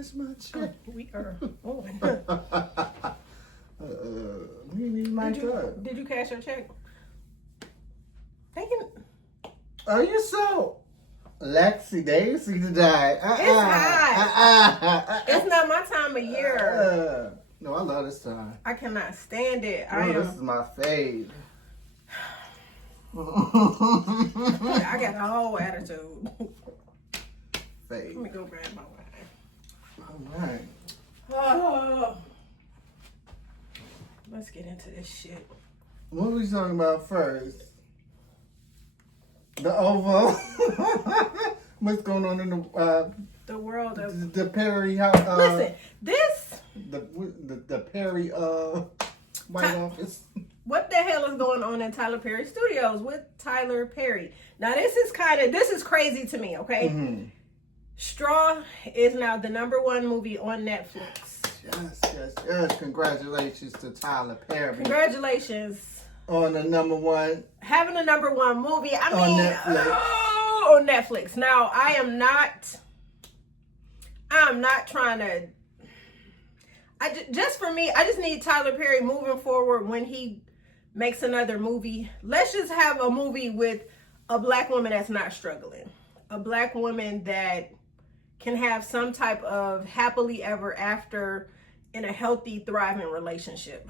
That's my check. We are on. We need my truck. Did you cash your check? Thinking. Are you so Lexi Daisy today? It's hot. It's not my time of year. No, I love this time. I cannot stand it. This is my fave. I got a whole attitude. Fave. Let me go grab my wine. All right. Oh. Let's get into this shit. What are we talking about first? The Oval. What's going on in The world of the Perry? listen, this the Perry White Office. what the hell is going on in Tyler Perry Studios with Tyler Perry? Now this is crazy to me, okay? Mm-hmm. Straw is now the #1 movie on Netflix. Yes. Congratulations to Tyler Perry. Congratulations. On the #1. Having a #1 movie. I On mean, Netflix. On Netflix. Now, I am not trying to, just for me, I just need Tyler Perry moving forward when he makes another movie. Let's just have a movie with a black woman that's not struggling. A black woman that can have some type of happily ever after in a healthy, thriving relationship.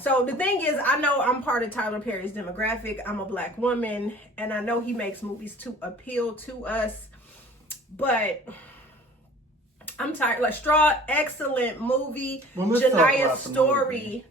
So the thing is, I know I'm part of Tyler Perry's demographic. I'm a black woman, and I know he makes movies to appeal to us, but I'm tired. Like Straw, excellent movie. Well, Janaya's story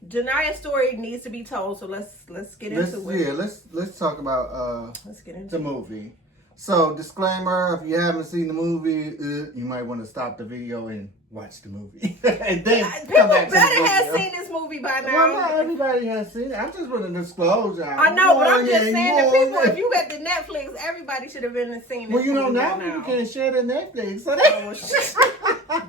needs to be told. So let's get into it. Yeah, let's talk about Let's get into the movie. So, disclaimer: if you haven't seen the movie, you might want to stop the video and watch the movie. And then People better have seen this movie by now. Well, not everybody has seen it. I'm just going to disclose. I know, but I'm just saying that people, if you got the Netflix, everybody should have been seeing this. Well, you know, movie now by people can't share the Netflix. So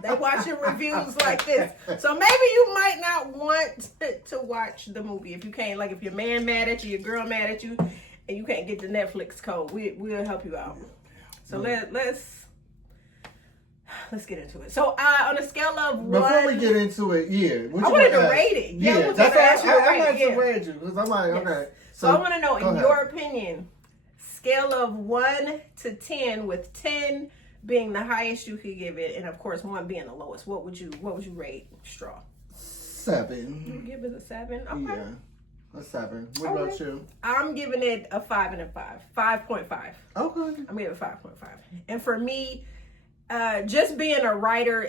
they watching reviews like this. So maybe you might not want to watch the movie if you can't. Like if your man mad at you, your girl mad at you, and you can't get the Netflix code, we'll help you out. So let's get into it. So on a scale of 1, before we get into it, I wanted to rate it. Yeah, that's what I like to rate you because I'm like, okay. So I want to know, in your opinion, scale of 1 to 10, with 10 being the highest you could give it, and of course 1 being the lowest. What would you rate Straw? 7. You give it a 7? Okay. Yeah. A 7. What about you? I'm giving it a 5 and a 5. 5.5. Okay. I'm giving it 5.5. And for me, just being a writer,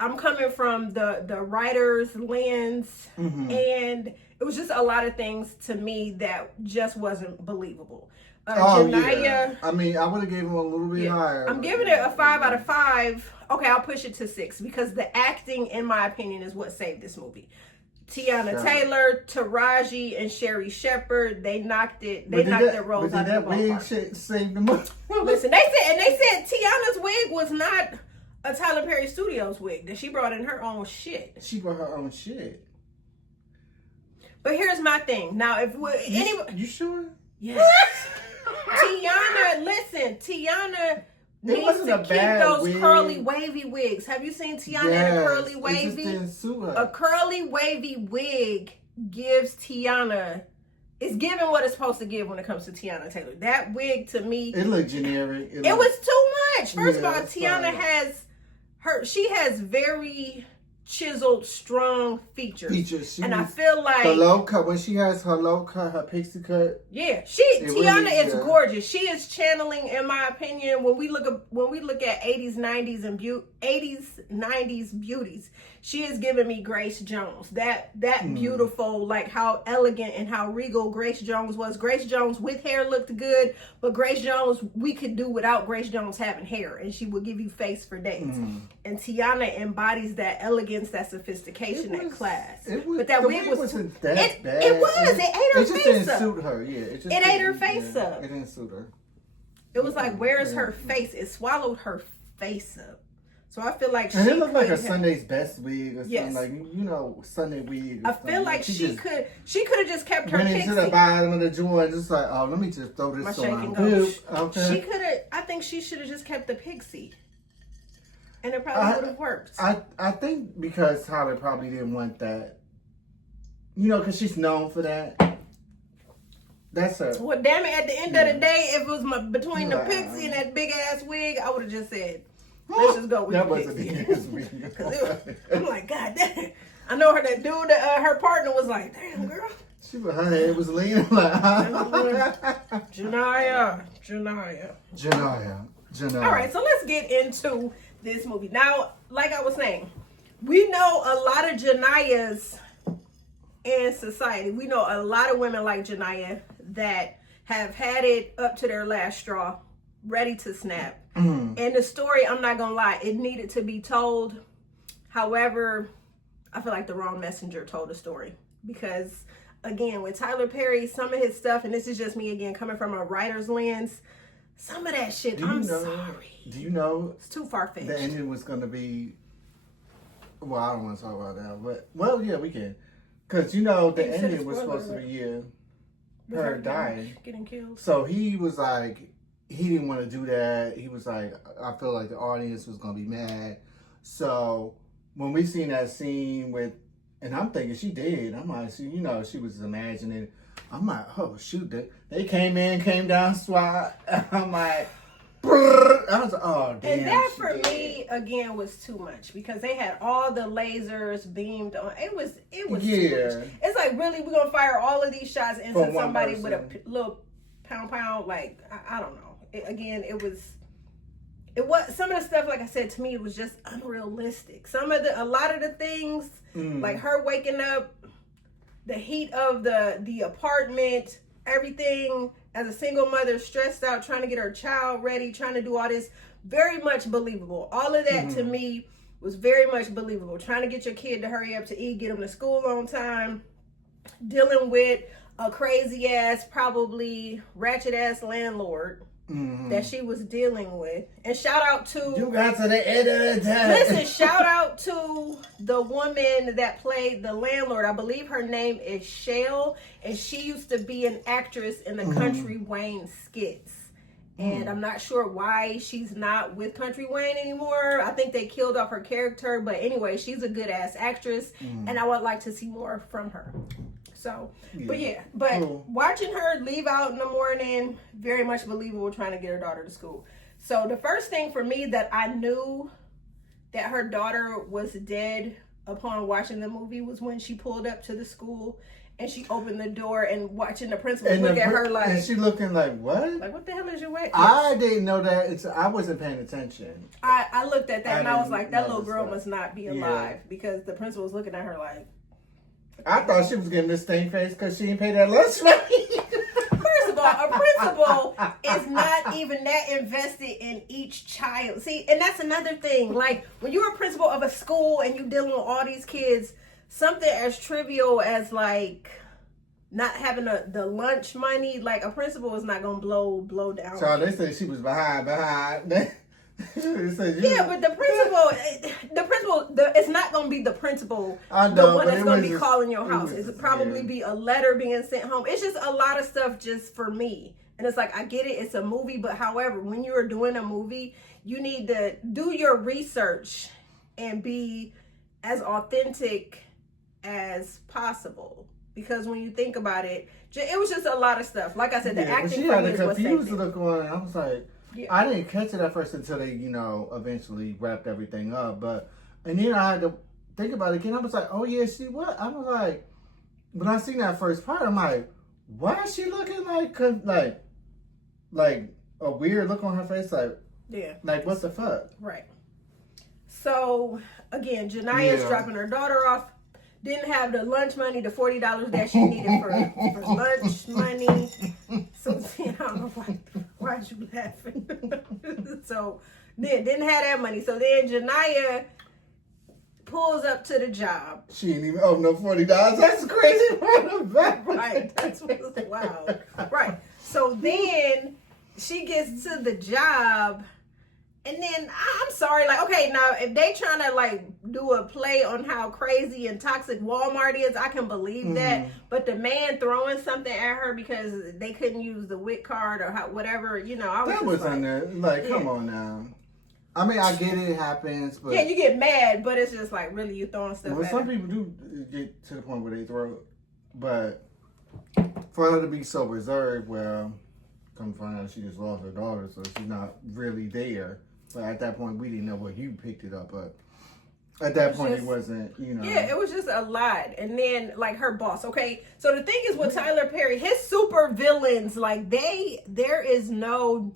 I'm coming from the writer's lens, and it was just a lot of things to me that just wasn't believable. Janaya, yeah. I mean, I would have given him a little bit higher. I'm giving it a 5 out of 5. Okay, I'll push it to 6 because the acting, in my opinion, is what saved this movie. Tiana Taylor, Taraji, and Sherry Shepherd, they knocked their roles out of the ballpark. Shit saved the movie. Listen, they said Tiana's wig was not a Tyler Perry Studios wig, that she brought in her own shit. She brought her own shit. But here's my thing. Now, if you sure? Yes. Tiana needs to keep those wig. Curly wavy wigs. Have you seen Tiana in a curly wavy? It just didn't suit her. A curly wavy wig gives Tiana, it's giving what it's supposed to give when it comes to Tiana Taylor. That wig to me, it looked generic. It was too much. First of all, Tiana has very chiseled, strong features. And I feel like the low cut, when she has her low cut, her pixie cut. Yeah, Tiana is gorgeous. She is channeling, in my opinion, when we look at 80s, 90s and 80s, 90s beauties, she is giving me Grace Jones. That beautiful, like how elegant and how regal Grace Jones was. Grace Jones with hair looked good, but Grace Jones, we could do without Grace Jones having hair, and she would give you face for days. And Tiana embodies that elegance, that sophistication, that class. But that wig wasn't that bad. It was. It ate her face up. It just didn't suit her. Yeah, it ate her face up. It didn't suit her. It was like, where is her face? It swallowed her face up. So I feel like it looked like a Sunday's Best wig or something, yes. like, you know, Sunday wig. I feel like she could have just kept her pixie. Went into the bottom of the joint, just like, oh, let me just throw this on my boob. Okay. I think she should have just kept the pixie. And it probably would have worked. I think because Tyler probably didn't want that. You know, because she's known for that. That's her. Well, damn it, at the end of the day, if it was between the pixie and that big ass wig, I would have just said, let's just go with that the pixie. I'm like, God damn. I know her, that dude, her partner was like, damn, girl. Her head was leaning like, Janaya. All right, so let's get into this movie. Now, like I was saying, we know a lot of Janayas in society. We know a lot of women like Janaya that have had it up to their last straw, ready to snap. And the story, I'm not gonna lie, it needed to be told. However, I feel like the wrong messenger told the story. Because, again, with Tyler Perry, some of his stuff, and this is just me again, coming from a writer's lens, some of that shit, I'm sorry. Do you know? It's too far-fetched. The ending was gonna be, well, I don't want to talk about that, but, well, yeah, we can. Because, you know, the ending was supposed to be her dying. Getting killed. So he was like, he didn't want to do that. He was like, I feel like the audience was going to be mad. So when we seen that scene with, and I'm thinking she did. I'm like, you know, she was imagining. I'm like, oh, shoot. They came down SWAT. I'm like, I was like, oh, damn. And that for me, again, was too much because they had all the lasers beamed on. It was too much. It's like, really, we're going to fire all of these shots into somebody with a little pound, like, I don't know. It was some of the stuff, like I said, to me, it was just unrealistic. A lot of the things, like her waking up, the heat of the apartment, everything as a single mother, stressed out, trying to get her child ready, trying to do all this, very much believable. All of that to me was very much believable. Trying to get your kid to hurry up to eat, get him to school on time, dealing with a crazy ass, probably ratchet ass landlord that she was dealing with. And shout out to, you got to the end of the day. Listen, shout out to the woman that played the landlord. I believe her name is Shell, and she used to be an actress in the Country Wayne skits. And I'm not sure why she's not with Country Wayne anymore. I think they killed off her character, but anyway, she's a good ass actress, and I would like to see more from her. So, but watching her leave out in the morning, very much believable, trying to get her daughter to school. So the first thing for me that I knew that her daughter was dead upon watching the movie was when she pulled up to the school and she opened the door and watching the principal look at her like, and she looking like, what? Like, what the hell is your way? I didn't know that. I wasn't paying attention. I looked at that and I was like, that little girl must not be alive because the principal was looking at her like, I thought she was getting this stink face because she didn't pay that lunch money. First of all, a principal is not even that invested in each child. See, and that's another thing. Like, when you're a principal of a school and you're dealing with all these kids, something as trivial as, like, not having the lunch money, like, a principal is not going to blow down. So they said she was behind. Yeah, but the principal, it's not going to be the principal, I know, the one that's going to be calling your house. It's probably be a letter being sent home. It's just a lot of stuff just for me. And it's like, I get it, it's a movie, but however, when you're doing a movie, you need to do your research and be as authentic as possible. Because when you think about it, it was just a lot of stuff. Like I said, the acting for me is what's confused look on. I was like, I didn't catch it at first until they, eventually wrapped everything up. And then I had to think about it again. I was like, oh yeah, she what? I was like, when I seen that first part, I'm like, why is she looking like a weird look on her face? Like what the fuck? Right. So again, Janaya's dropping her daughter off. Didn't have the lunch money, the $40 that she needed for lunch money. So I don't know why you laughing. So then didn't have that money. So then Janaya pulls up to the job. She didn't even owe no $40. That's crazy. Right. That's what's wild. Right. So then she gets to the job. And then, I'm sorry, like, okay, now, if they trying to, like, do a play on how crazy and toxic Walmart is, I can believe that. But the man throwing something at her because they couldn't use the WIC card or whatever, I was that was on there. Like, come on now. I mean, I get it happens, but yeah, you get mad, but it's just like really you throwing stuff. well, at some her. people do get to the point where they throw it, but for her to be so reserved, well, come find out she just lost her daughter, so she's not really there. But at that point, we didn't know where you picked it up, but at that point, it wasn't, you know. Yeah, it was just a lot. And then, like, her boss, okay? So the thing is with Tyler Perry, his super villains, like, there is none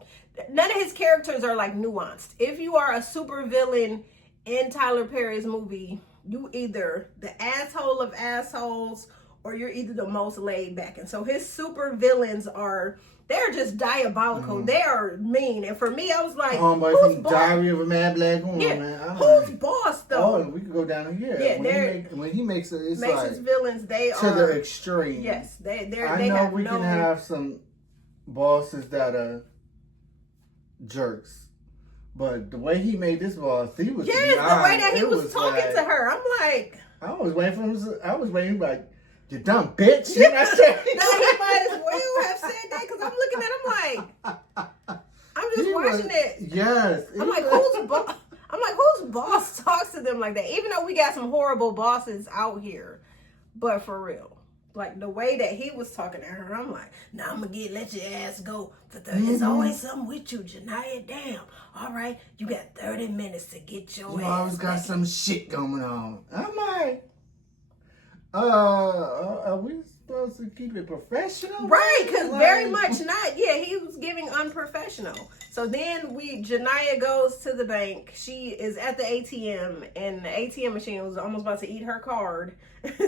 of his characters are, like, nuanced. If you are a super villain in Tyler Perry's movie, you either the asshole of assholes or you're either the most laid back. And so his super villains they're just diabolical. Mm-hmm. They are mean. And for me, I was like, Homeboy who's from boss? Diary of a Mad Black Woman, Yeah, man. who's boss, though? Oh, we could go down here. Yeah, when he makes it, it's Makes like his villains, they to are... the extreme. Yes, they I know have we no... can have some bosses that are jerks, but the way he made this boss, he was Yes, the beyond. way that he It was talking like, to her, I'm like... I was waiting for him. I was waiting like, you dumb bitch. You know what I'm saying? No, he might as well have said that because I'm looking at him like... I'm just He watching was- it. Yes. I'm like, who's boss? I'm like, whose boss talks to them like that? Even though we got some horrible bosses out here, but for real, like the way that he was talking to her, I'm like, nah, I'm gonna let your ass go for 30. It's always something with you, Janiyah. Damn. All right, you got 30 minutes to get your You ass. always got back. some shit going on. I'm like, are we supposed to keep it professional? Right, because Like- very much not. Yeah, he was giving unprofessional. So then Janiyah goes to the bank. She is at the ATM, and the ATM machine was almost about to eat her card.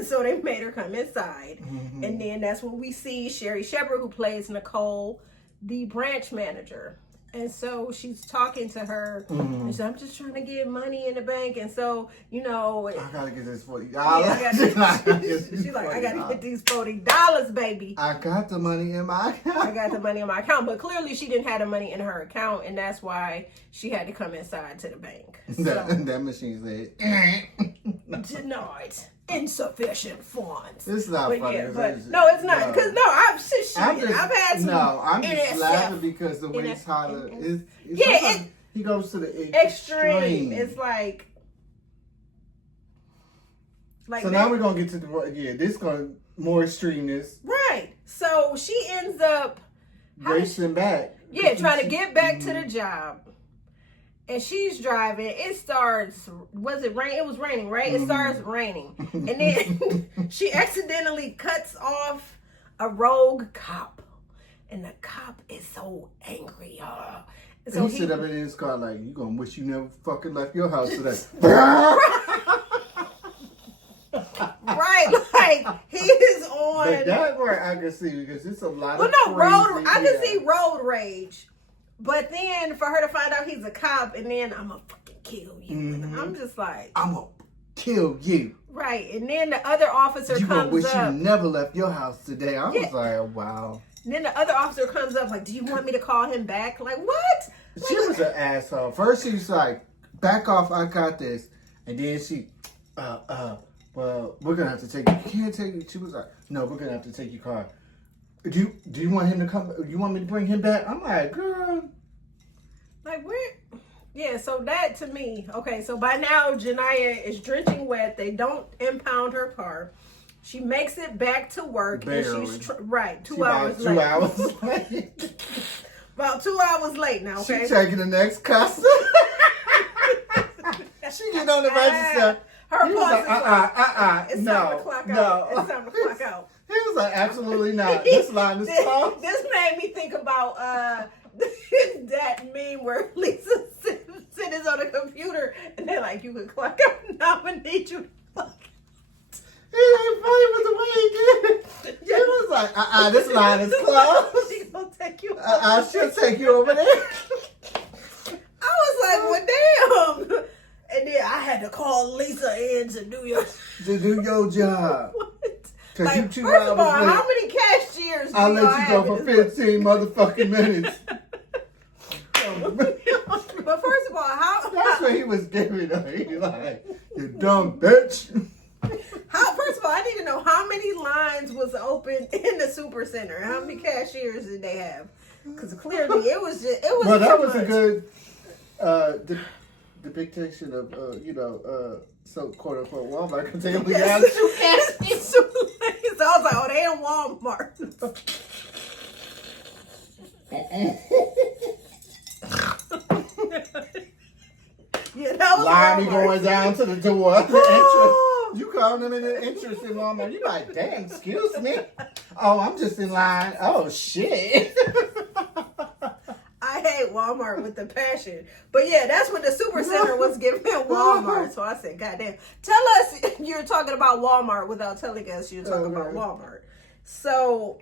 So they made her come inside. Mm-hmm. And then that's when we see Sherry Shepherd, who plays Nicole, the branch manager. And so she's talking to her. Mm-hmm. And she's, I'm just trying to get money in the bank. And so, you know... I gotta get this $40. Yeah, she's like, I gotta get these $40, baby. I got the money in my account. I got the money in my account, but clearly she didn't have the money in her account, and that's why she had to come inside to the bank. So, that machine said, denied insufficient funds. It's not But funny. yeah, but no, it's not because I've had some. I'm just NSF. laughing because the way NSF. Tyler is. Yeah, sometimes he goes to the extreme. It's like so now we're gonna get to this gonna more extremeness. right. So she ends up Racing back. Yeah, trying to get back to Mm-hmm. the job. And she's driving. It starts, was it rain? It was raining, right? It starts raining. And then she accidentally cuts off a rogue cop. And the cop is so angry. And so he sit up in his car like, you gonna wish you never fucking left your house today. Right, like he is on. But that part I can see because it's a lot Well, of no, crazy, I can see road rage. But then for her to find out he's a cop and then I'm gonna fucking kill you. And I'm just like, I'm gonna kill you. right. And then the other officer You gonna comes wish up. you never left your house today. I was Yeah. like, wow. And then the other officer comes up like, do you want me to call him back? Like, what? She was an asshole. First she was like, back off, I got this. And then she, well, we're gonna have to take you can't take it. She was like, no, we're gonna have to take your car. Do you want him to come? You want me to bring him back? I'm like, girl. Like, where? Yeah, so that to me, okay, so by now Janiyah is drenching wet. They don't impound her car. She makes it back to work. Barely. And she's, right, She 2 hours late. 2 hours late. About 2 hours late now, okay? She taking the next customer. She get on the register. Her He was like, boss is it's no, time to clock no. out. It's time to clock out. He was like, absolutely not. This line is closed. This made me think about that meme where Lisa sits on the computer and they're like, you can clock out now. I need you to clock out. It ain't funny with the way he did it. He was like, this line is closed. She's gonna take you. She'll take you over there. I was like, well, damn. And then I had to call Lisa in to do your. To do your job. What? Cause Like, you 2 first of all, hours late. how many cashiers do I'll y'all let you have go in for this 15 motherfucking minutes. But first of all, That's what he was giving her. He like, you dumb bitch. first of all, I need to know how many lines was open in the super center. How many cashiers did they have? Because clearly it was Well, that too was a much. good. depiction of, so quote unquote Walmart because they only Yes. got 2 candies. So I was like, oh, they in Walmart. Yeah, that was Line me Walmart. going down to the door. The entrance. You called them in the entrance in Walmart. You like, damn, excuse me. Oh, I'm just in line. Oh, shit. I hate Walmart with the passion. But yeah, that's what the Super Center was giving Walmart. So I said, goddamn. Tell us you're talking about Walmart without telling us you're talking about Walmart. So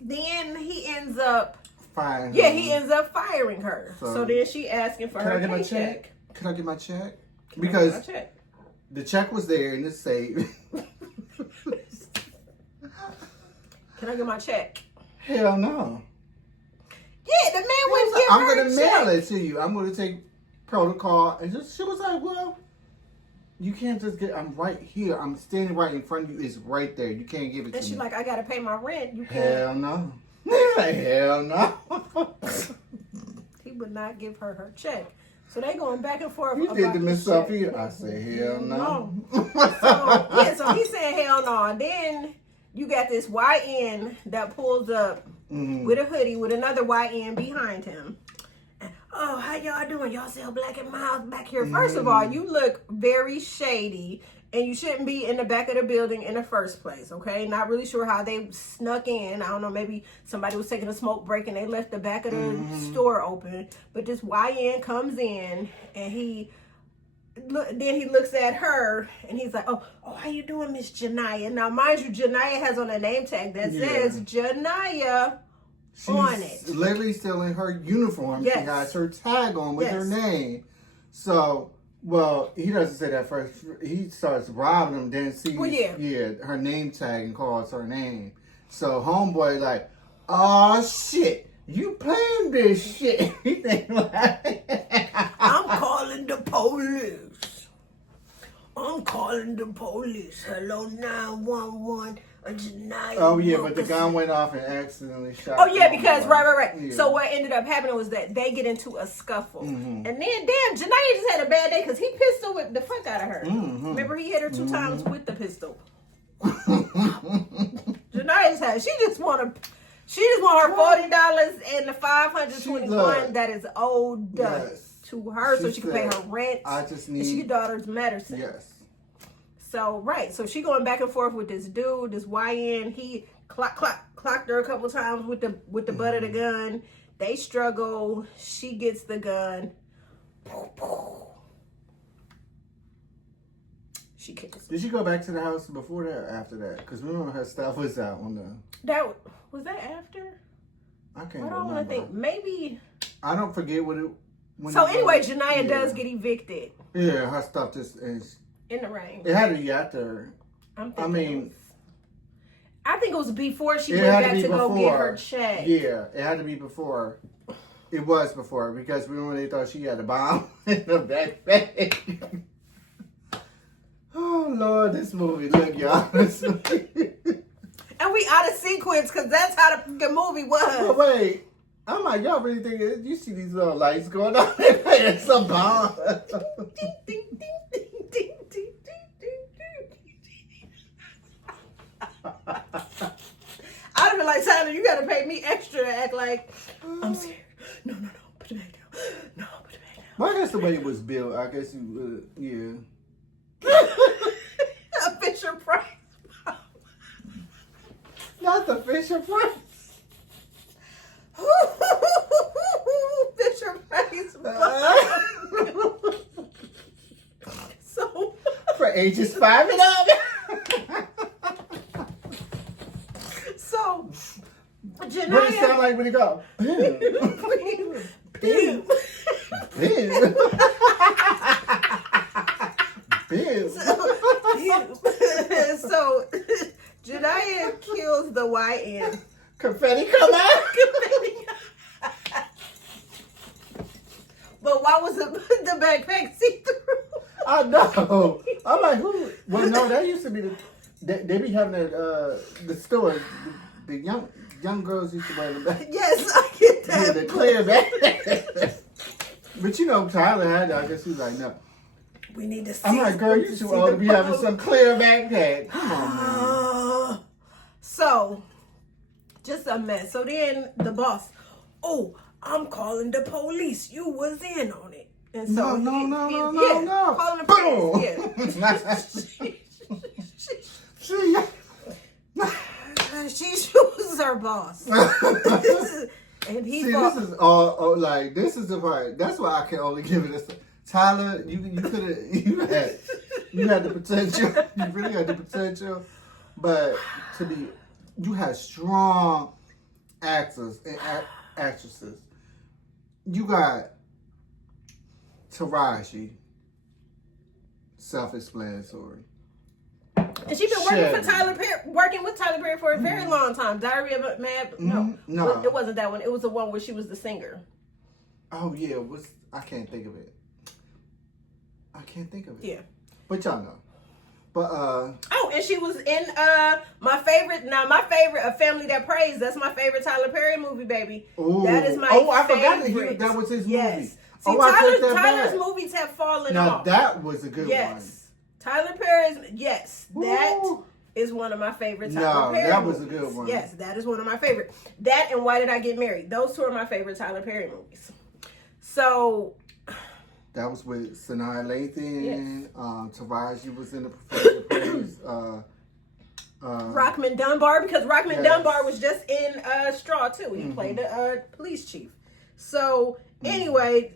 then he ends up Fine. Yeah, he ends up firing her. So then she asking for Can her I get my paycheck. check? Can I get my check? Can I Because get my check? the check was there in the safe. Can I get my check? Hell no. Yeah, the man wouldn't give I'm her gonna a mail check. it to you. I'm gonna take protocol and just she was like, well, you can't just get. I'm right here. I'm standing right in front of you. It's right there. You can't give it And to she's me. like, I gotta pay my rent. You can't. Hell no. He's like, hell no. He would not give her her check. So they going back and forth. You about did the Miss check. Sophia. I said, hell no. So he said hell no. And then you got this YN that pulls up with a hoodie with another YN behind him. Oh, how y'all doing? Y'all sell Black and Miles back here. First of all, you look very shady and you shouldn't be in the back of the building in the first place, okay? Not really sure how they snuck in. I don't know, maybe somebody was taking a smoke break and they left the back of the store open. But this YN comes in and then he looks at her and he's like, oh, how you doing, Miss Janaya? Now, mind you, Janaya has on a name tag that says Janaya on it. She's literally still in her uniform. Yes. She has her tag on with her name. So, well, he doesn't say that first. He starts robbing them, then sees her name tag and calls her name. So homeboy like, oh shit, you playing this shit. He think like, I'm calling the police. I'm calling the police. Hello, 911. oh yeah, but the gun went off and accidentally shot. Oh yeah, because right. Yeah. So what ended up happening was that they get into a scuffle, and then damn, Janaya just had a bad day because he pistol whipped the fuck out of her. Remember, he hit her 2 times with the pistol. Janaya she just want her $40 and the $521 that is owed to her, so she can pay her rent. I just need and she daughter's medicine. Yes. So so she going back and forth with this dude, this YN. He clocked her a couple times with the butt of the gun. They struggle. She gets the gun. She kills. Did she go back to the house before that or after that? Because remember her stuff was out on the. Was that after? I can't I don't remember. want to think. Maybe. I don't forget what it. So anyway, Janaya does get evicted. Yeah, her stuff just is. In the rain. It had to be after. I think it was before she went back to go get her check. Yeah, it had to be before. It was before because remember they thought she had a bomb in her backpack. Oh Lord, this movie! Look, y'all. And we out of sequence because that's how the movie was. But wait, I'm like, y'all really think you see these little lights going on? It's a bomb. Ding, ding, ding, ding, ding, ding, ding, ding. I'd have been like, Tyler, you gotta pay me extra to act like I'm scared. No, put it back down. No, put it back down. Well, I guess the way it was built, I guess you yeah. A Fisher Price. Not the Fisher Price. Fisher Price. So For ages 5 and up. So Janaya. What does it sound like when you go? Bam. Bam. Bam. So Janaya kills the YN. Confetti come out. But why was the backpack see-through? I know. I'm like, who? Well, no, that used to be they be having the store. The young girls used to wear the back. Yes, I get that. Yeah, the clear back. But you know, Tyler had that. I guess he was like, no. We need to see. I'm like, girl, you too old to be having some clear backpack. Come on, man. So, just a mess. So then the boss, oh, I'm calling the police. You was in on it. And so no. Calling the police. She was her boss. And he this is all like, this is the part. That's why I can only give it a Tyler, you had the potential. You really had the potential. But you had strong actors and actresses. You got Taraji, self-explanatory. And she's been working with Tyler Perry for a very long time. Diary of a Mad. No, it wasn't that one. It was the one where she was the singer. Oh yeah, I can't think of it. Yeah, but y'all know. But and she was in my favorite. Now my favorite, A Family That Prays. That's my favorite Tyler Perry movie, baby. Ooh. That is my I favorite. forgot that was his movie. See, Tyler's movies have fallen off. That was a good one. Yes, Tyler Perry's. Yes, that is one of my favorite Tyler Perry that movies. Was a good one. Yes, that is one of my favorite. That and Why Did I Get Married? Those two are my favorite Tyler Perry movies. So. That was with Sanaa Lathan. Yes. Taraji was in the Professor Praise. Rockman Dunbar, because Rockman Dunbar was just in Straw too. He played the police chief. So anyway,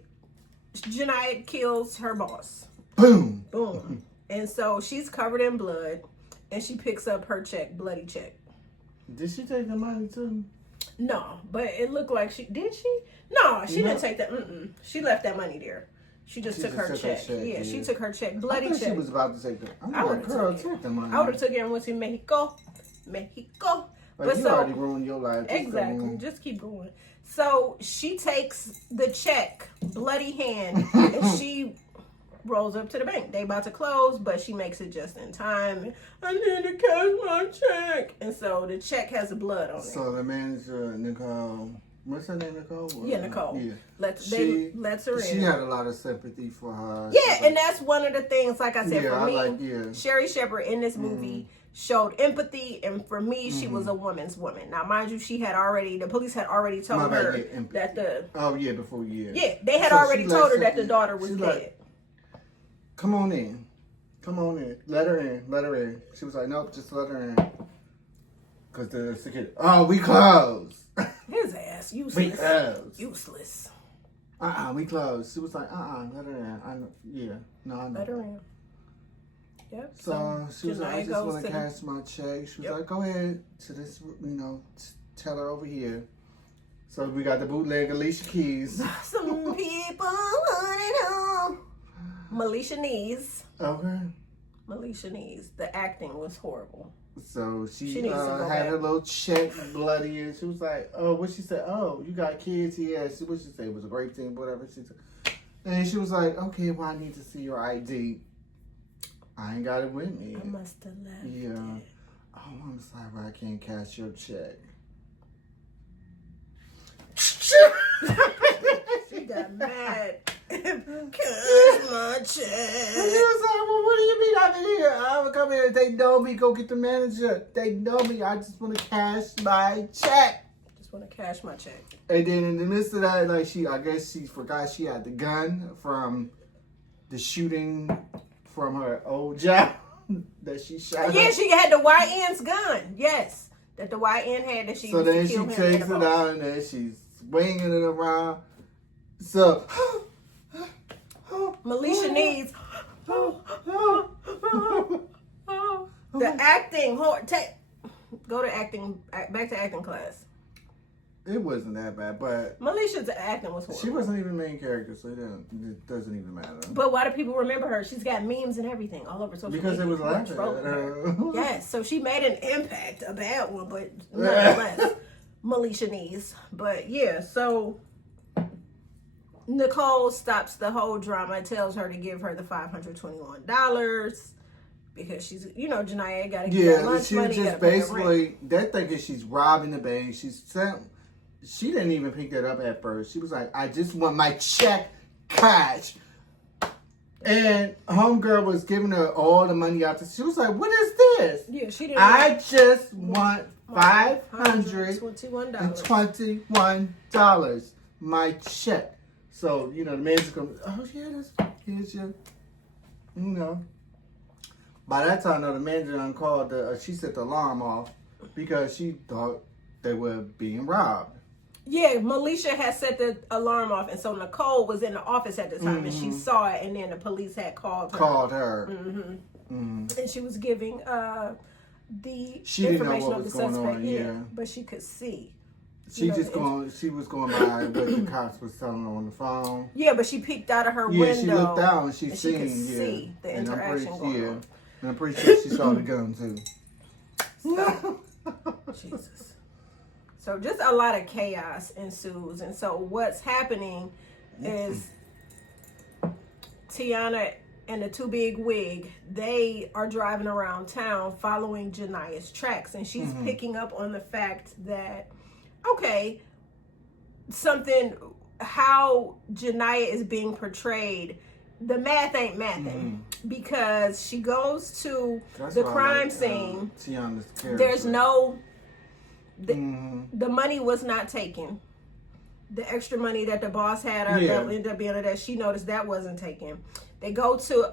Janiyah kills her boss. Boom. Boom. And so she's covered in blood, and she picks up her bloody check. Did she take the money too? No, but it looked like she did. She no, she didn't take that. She left that money there. She just took her check. Yeah, she took her check. Bloody check. She was about to take the. I would have took the money. I would have took it and went to Mexico. But you already ruined your life. Exactly. Just keep going. So she takes the check, bloody hand, and she rolls up to the bank. They about to close, but she makes it just in time. I need to cash my check. And so the check has the blood on it. So the manager, Nicole. What's her name, Nicole? Yeah, Nicole. Yeah. Lets her in. She had a lot of sympathy for her. Yeah, and that's one of the things, like I said, for me, Sherry Shepherd in this movie showed empathy, and for me, she was a woman's woman. Now, mind you, the police had already told her that Yeah, they had already told her that the daughter was dead. Come on in. Let her in. She was like, nope, just let her in. Because the security, we closed. His ass, useless. We closed. Useless. We closed. She was like, let her in. I know. Let her in. Yep. So she was like, I just want to cash my check. She was like, go ahead to this, tell her over here. So we got the bootleg Alicia Keys. Some people want to know. Alicia Keys. Okay. Alicia Keys. The acting was horrible. So she had her little check bloody, and she was like, "Oh, what she said? Oh, you got kids here." What she said? It was a great thing, whatever she said. And she was like, "Okay, well, I need to see your ID. I ain't got it with me." I must have left. Yeah. Oh, I'm sorry, I can't cash your check. She got mad. Cash my check. And she was like, well, what do you mean I'm in here? I would come here. They know me. Go get the manager. They know me. I just want to cash my check. Just want to cash my check. And then in the midst of that, I guess she forgot she had the gun from the shooting from her old job that she shot. Yeah, she had the YN's gun. Yes, that the YN had that she. So then she takes it out and then she's swinging it around. So. Alicia needs the acting. Go to acting. Back to acting class. It wasn't that bad, but Alicia's acting was horrible. She wasn't even the main character, so it doesn't even matter. But why do people remember her? She's got memes and everything all over social media. Because it was laughing at her. Yes, so she made an impact, a bad one, but nonetheless, Alicia needs. But yeah, so. Nicole stops the whole drama and tells her to give her the $521 because she's, Janiyah got to get her lunch money. Yeah, she just basically, they're thinking she's robbing the bank. She didn't even pick that up at first. She was like, I just want my check cash. And homegirl was giving her all the money out. She was like, "What is this?" Yeah, she didn't. I just want $521. My check. So, you know, the man's going, "Oh, yeah, here's your, you know." By that time, though, the manager done called, she set the alarm off because she thought they were being robbed. Yeah, Melisha had set the alarm off, and so Nicole was in the office at the time, and she saw it, and then the police had called her. And she was giving the she didn't know information what of the was going suspect, on, yeah. but she could see. She was going by what the cops was telling her on the phone. Yeah, but she peeked out of her Yeah, window. she looked out and she could seen, see the interaction going on. And I'm pretty sure she saw the gun too. So, Jesus. So just a lot of chaos ensues. And so what's happening is Tiana and the Two Big Wig, they are driving around town following Jania's tracks. And she's picking up on the fact that, okay, how Jania is being portrayed, the math ain't mathing. Because she goes to the crime scene. Tiana's character. There's no... The money was not taken. The extra money that the boss had, or that ended up being that she noticed that wasn't taken. They go to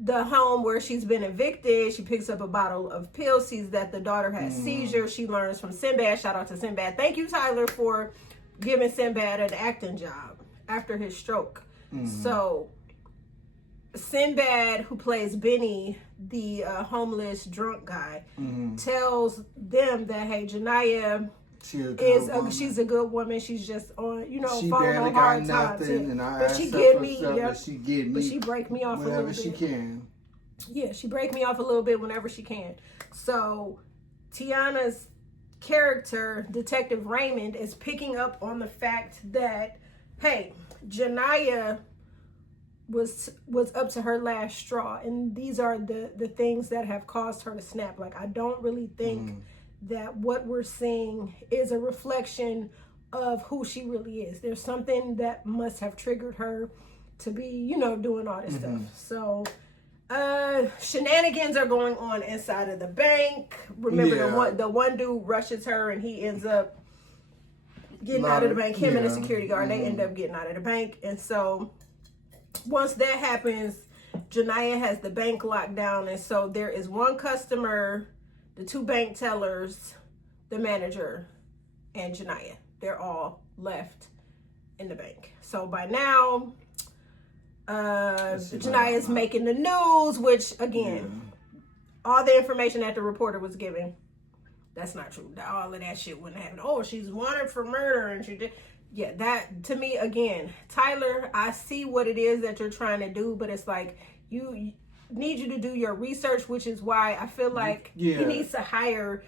the home where she's been evicted. She picks up a bottle of pills, sees that the daughter has seizures. She learns from Sinbad. Shout out to Sinbad. Thank you, Tyler, for giving Sinbad an acting job after his stroke. So Sinbad, who plays Benny, the homeless drunk guy, tells them that, hey, Jania she's a good woman. She's just on, she falling on hard times. But she get me, but she break me off a little bit. Whenever she can. Yeah, she break me off a little bit whenever she can. So Tiana's character, Detective Raymond, is picking up on the fact that, hey, Jania was up to her last straw, and these are the things that have caused her to snap. Like, I don't really think that what we're seeing is a reflection of who she really is. There's something that must have triggered her to be, doing all this stuff. So shenanigans are going on inside of the bank. Remember, the one dude rushes her and he ends up getting out of the bank. Him and the security guard, they end up getting out of the bank. And so once that happens, Jania has the bank locked down. And so there is one customer, the two bank tellers, the manager, and Jania. They're all left in the bank. So by now, Jania is making the news, which, again, all the information that the reporter was giving, that's not true. All of that shit wouldn't happen. Oh, she's wanted for murder, and she did. Yeah, that, to me, again, Tyler, I see what it is that you're trying to do, but it's like, need you to do your research, which is why I feel like he needs to hire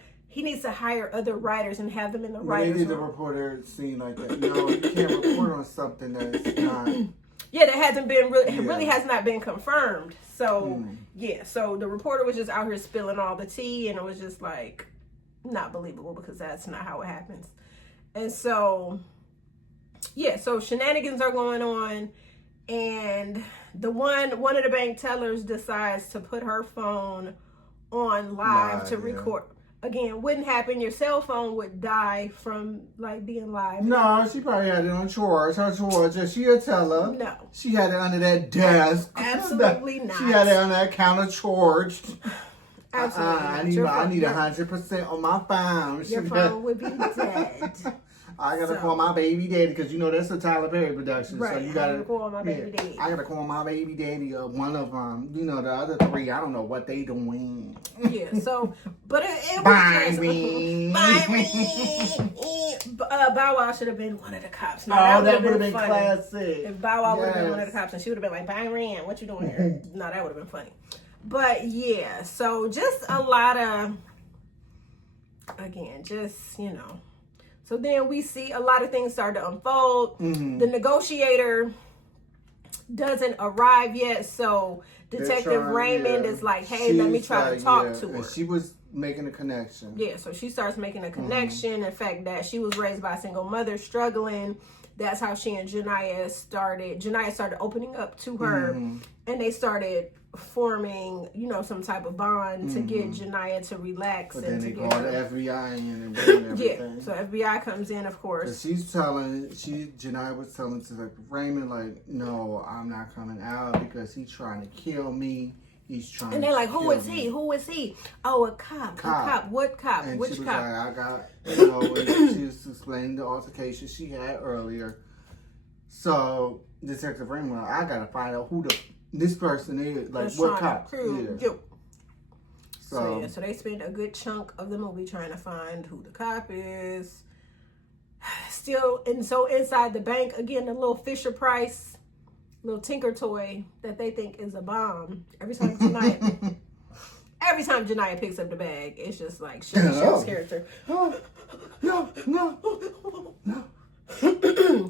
other writers and have them in the writers room. They did the reporter scene like that. You can't report on something that's not. Yeah, that hasn't been really has not been confirmed. So so the reporter was just out here spilling all the tea, and it was just like not believable because that's not how it happens. And so so shenanigans are going on, and one of the bank tellers decides to put her phone on live to record. Again, wouldn't happen. Your cell phone would die from being live. No, she probably had it on charge. Her charge, she a teller. No, she had it under that desk. Absolutely not. She had it on that counter charged. Absolutely. I need 100% on my phone. Your phone would be dead. I gotta call my baby daddy because that's a Tyler Perry production. Right. So you gotta call my baby daddy. I gotta call my baby daddy. One of them. The other three, I don't know what they doing. Yeah. So, but it was Bow Wow should have been one of the cops. No, that would have been classic. If Bow Wow would have been one of the cops, and she would have been like, "Byron, what you doing here?" No, that would have been funny. But yeah, so just a lot of, again, So then we see a lot of things start to unfold. The negotiator doesn't arrive yet, so Detective Raymond is like, hey, let me try to talk to her. And she was making a connection. Yeah, so she starts making a connection. The fact that she was raised by a single mother, struggling, that's how she and Janiyah started opening up to her, and they started forming, some type of bond to get Janiyah to relax. But and then to they get call her. the FBI in and doing everything. Yeah, so FBI comes in, of course. So Janiyah was telling to Raymond, like, no, I'm not coming out because he's trying to kill me. He's trying And they're like, who is he? Who is he? Oh, a cop. A cop. What cop? And Which she was cop? like, I got, and she was explaining the altercation she had earlier. So Detective Raymond, I gotta find out who this person is. Like, what cop? Yeah. So they spend a good chunk of the movie trying to find who the cop is. Still, and so inside the bank, again, the little Fisher Price little tinker toy that they think is a bomb. Every time Janiyah picks up the bag, it's just like Shell's character. No.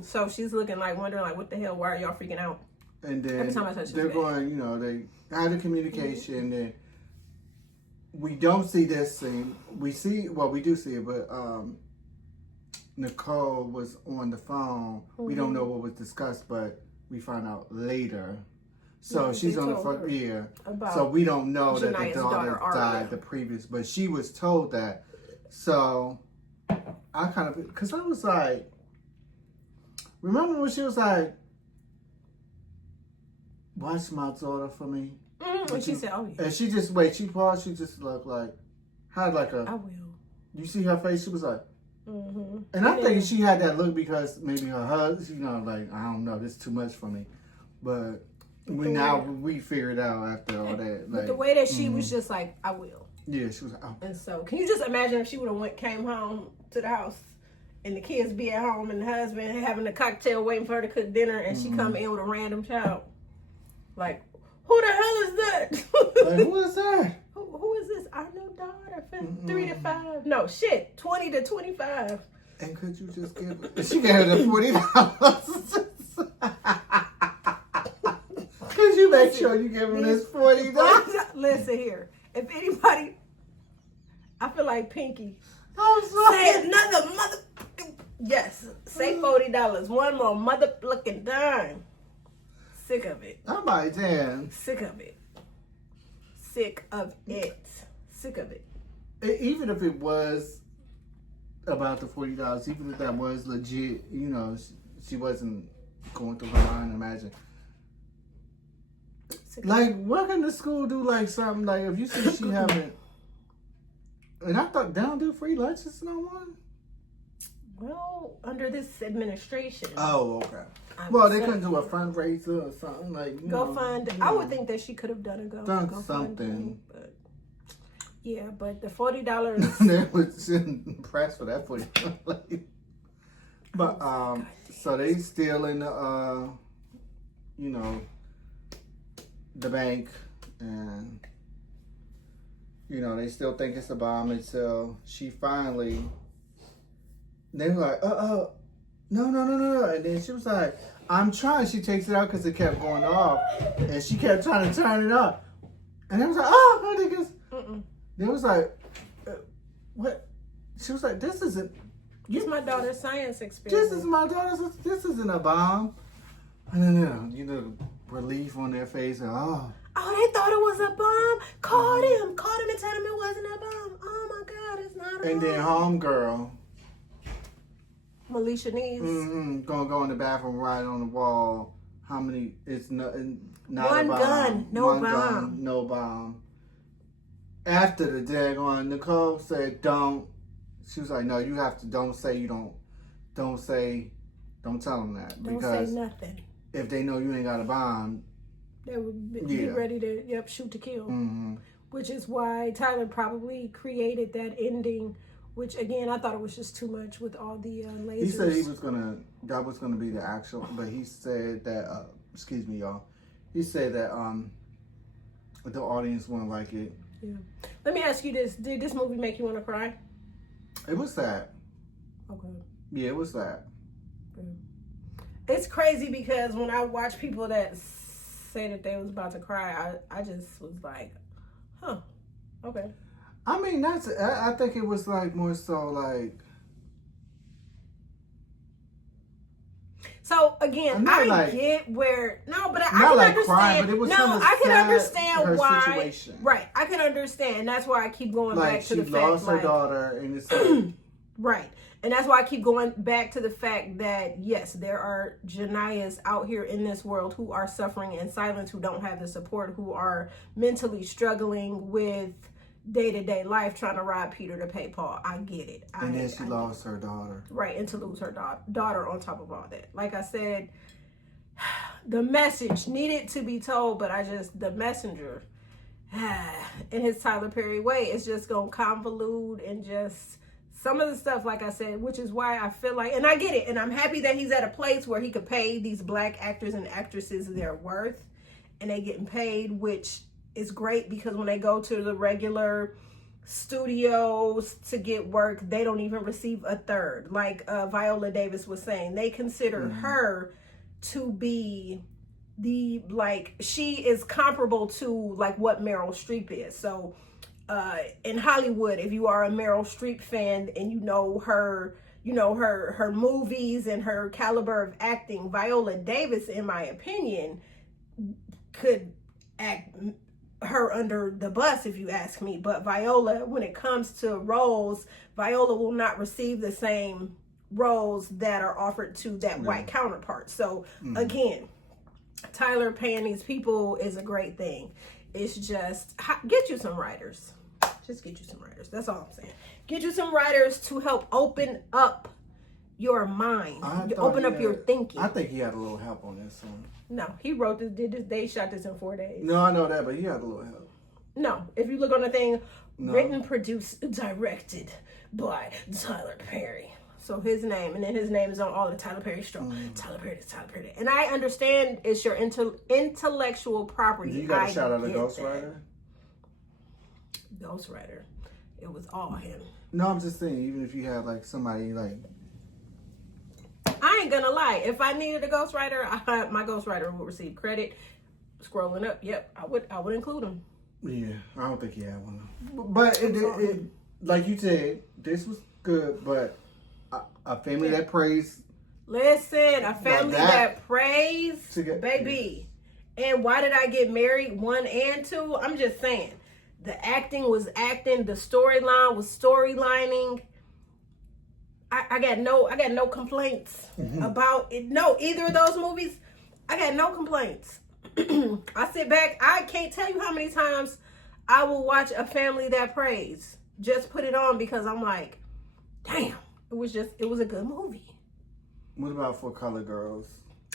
So she's looking like, wondering like, what the hell? Why are y'all freaking out? And then every time I touch they're going, they had a communication, and we don't see this scene. We do see it, but Nicole was on the phone. We don't know what was discussed, but we find out later. So she's on the phone. Yeah. So we don't know that the daughter died the previous, but she was told that. So I kind of, because I was like, remember when she was like, watch my daughter for me? And she said, oh yeah. And she paused, she just looked like, had like a, I will. You see her face? She was like, And I think she had that look because maybe her husband, like, I don't know, this is too much for me. But we figured out after all that. But the way that she was just like, I will. Yeah, she was like, oh. And so, can you just imagine if she would have came home to the house and the kids be at home and the husband having a cocktail waiting for her to cook dinner and she come in with a random child? Like, who the hell is that? Like, who is that? Who is this? Our new daughter from 3 to 5. No, shit, 20 to 25. And could you just she gave her the $40. Could you make sure you give him this $40? Listen here. If anybody, I feel like Pinky. I'm sorry. Say another yes. Say $40. One more motherfucking dime. Sick of it. I'm like, damn. Sick of it. Sick of it. Sick of it. Even if it was about the $40, even if that was legit, she wasn't going through her mind, imagine. Like, what can the school do, like, something, like, if you see she haven't, and I thought, they don't do free lunches no more? Well, under this administration. Oh, okay. Well, they couldn't do a fundraiser or something, like, Go find, I would think that she could have done something. But, yeah, but the $40. They was impressed for that $40. But, so they still in the, the bank, and they still think it's a bomb until she finally, they were like, no, and then she was like, I'm trying. She takes it out because it kept going off, and she kept trying to turn it up, and they was like, oh, niggas. They was like, what? She was like, this isn't. This is my daughter's science experiment. This is my daughter's. This isn't a bomb. And then relief on their face. And, oh, they thought it was a bomb. Called him and tell him it wasn't a bomb. Oh my God, it's not a bomb. And then homegirl, Melisha Needs, gonna go in the bathroom, right on the wall. How many? It's not one a bomb. Gun, no one bomb. Gun, no bomb. After the daggone, Nicole said, "Don't." She was like, "No, you have to. Don't say you don't. Don't say. Don't tell them that Don't because say nothing. If they know you ain't got a bomb, they would be ready to shoot to kill." Which is why Tyler probably created that ending. Which again, I thought it was just too much with all the lasers. He said that was gonna be the actual, but he said that. Excuse me, y'all. He said that the audience wouldn't like it. Yeah. Let me ask you this: did this movie make you want to cry? It was sad. Okay. Yeah, it was sad. It's crazy because when I watch people that say that they was about to cry, I just was like, huh, okay. I mean, I think it was like more so like, So again, I I like, get where but I not can like understand. crying, but it was no, kinda I can sad, understand her why. situation. Right, I can understand. That's why I keep going like back to she the fact, lost her like, daughter, and it's like, right, and that's why I keep going back to the fact that yes, there are Janiyahs out here in this world who are suffering in silence, who don't have the support, who are mentally struggling with day-to-day life, trying to rob Peter to pay Paul. I get it. and then she lost her daughter. Right, and to lose her daughter on top of all that. Like I said, the message needed to be told, but the messenger, in his Tyler Perry way, is just going to convolute and just some of the stuff, like I said, which is why I feel like, and I get it, and I'm happy that he's at a place where he could pay these black actors and actresses their worth, and they getting paid, which is great, because when they go to the regular studios to get work, they don't even receive a third. Like Viola Davis was saying, they consider her to be she is comparable to like what Meryl Streep is. So in Hollywood, if you are a Meryl Streep fan and you know her movies and her caliber of acting, Viola Davis, in my opinion, could act her under the bus, if you ask me. But Viola, when it comes to roles, Viola will not receive the same roles that are offered to that white counterpart. So again, Tyler paying these people is a great thing. It's just get you some writers. Just get you some writers. That's all I'm saying. Get you some writers to help open up your mind, open up your thinking. I think he had a little help on this one. No, he wrote this, they shot this in 4 days. No, I know that, but he had a little help. No, if you look on the thing, written, produced, directed by Tyler Perry. So his name, and then his name is on all the Tyler Perry stuff. Tyler Perry, Tyler Perry. And I understand it's your intellectual property. You got a shout out to Ghostwriter? Ghostwriter. It was all him. No, I'm just saying, even if you had like somebody like, I ain't gonna lie. If I needed a ghostwriter, my ghostwriter would receive credit. Scrolling up, yep, I would include him. Yeah, I don't think he had one. But it like you said, this was good. But a family that prays. Listen, a family that prays, baby. And why did I get married? 1 and 2. I'm just saying, the acting was acting. The storyline was storylining. I got no complaints about it. No, either of those movies, I got no complaints. I sit back. I can't tell you how many times I will watch A Family That Prays. Just put it on because I'm like, damn, it was a good movie. What about For Color Girls?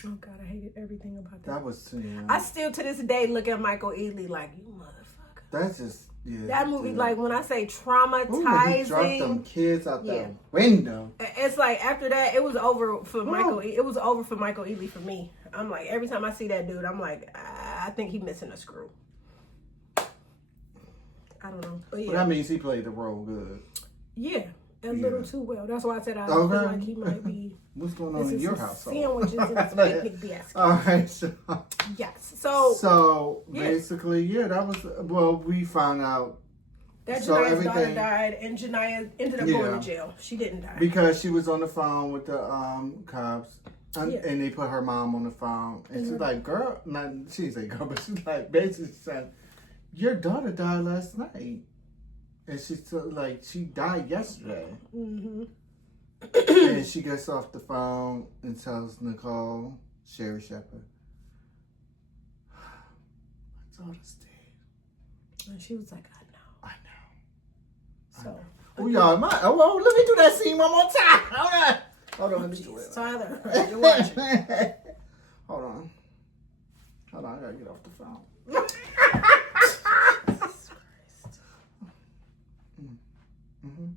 Oh God, I hated everything about that. That was too young. I still to this day look at Michael Ealy like, you motherfucker. That's just that movie, like when I say traumatizing. He dropped them kids out the window. It's like after that, it was over for Michael. It was over for Michael Ealy for me. I'm like, every time I see that dude, I'm like, I think he's missing a screw. I don't know. But that means he played the role good. Yeah, a little too well. That's why I said I feel like he might be. What's going on in your household? Sandwiches and some picnic baskets. All right, so yes. So basically, that was we found out that Janiyah's daughter died, and Janiyah ended up going to jail. She didn't die because she was on the phone with the cops, and they put her mom on the phone, and she's like, "Girl," she didn't say girl, but she's like, basically said, "Your daughter died last night," and she's like, "She died yesterday." Mm-hmm. And she gets off the phone and tells Nicole, Sherry Shepherd, "My daughter's dead." And she was like, I know. So, oh y'all, let me do that scene one more time. Hold on, let me do it. Tyler, you're watching. Hold on, I gotta get off the phone. Jesus Christ. Mm-hmm.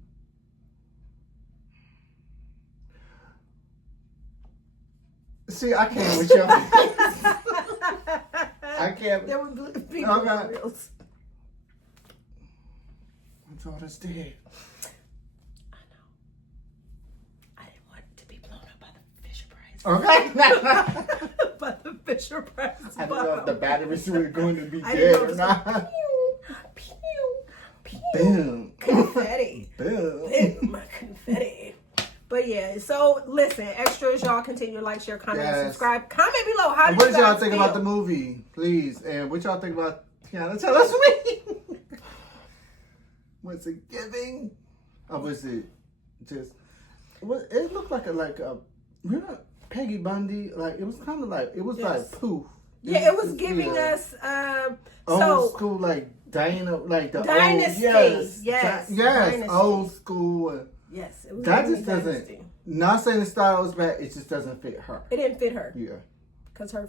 See, I can't with y'all. I can't. There would be reels. My daughter's dead. I know. I didn't want it to be blown up by the Fisher Price. Okay. By the Fisher Price. I don't know if the batteries were going to be dead or not. Pew, pew, pew. Boom. Confetti. Boom. Boom, my confetti. But yeah, so listen, extras, y'all continue to like, share, comment, and Yes. subscribe. Comment below. How And did what you did y'all guys think feel? about the movie, please? And what y'all think about Tiana? Tell us me. Was it giving? Or was it just? It looked like a remember Peggy Bundy? Like it was kind of like it was Yes. like poof. Yeah, it was giving us old school like Diana, like the Dynasty. old, Yes, yes, Dynasty. old school. yes, it was That giving just me doesn't. Dynasty. Not saying the style is bad. It just doesn't fit her. It didn't fit her Yeah. because her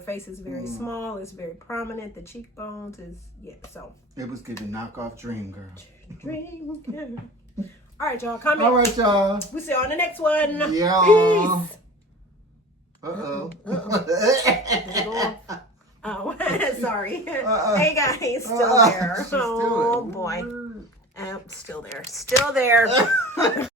face is very small. It's very prominent. The cheekbones is so. It was giving knockoff Dream Girl. Dream girl. All right, y'all. Comment. All right, y'all. We'll see you on the next one. Yeah. Peace. Uh-oh. Oh, sorry. Uh-uh. Hey guys, still Uh-uh. there. She's still Oh there. boy. Still there. Still there.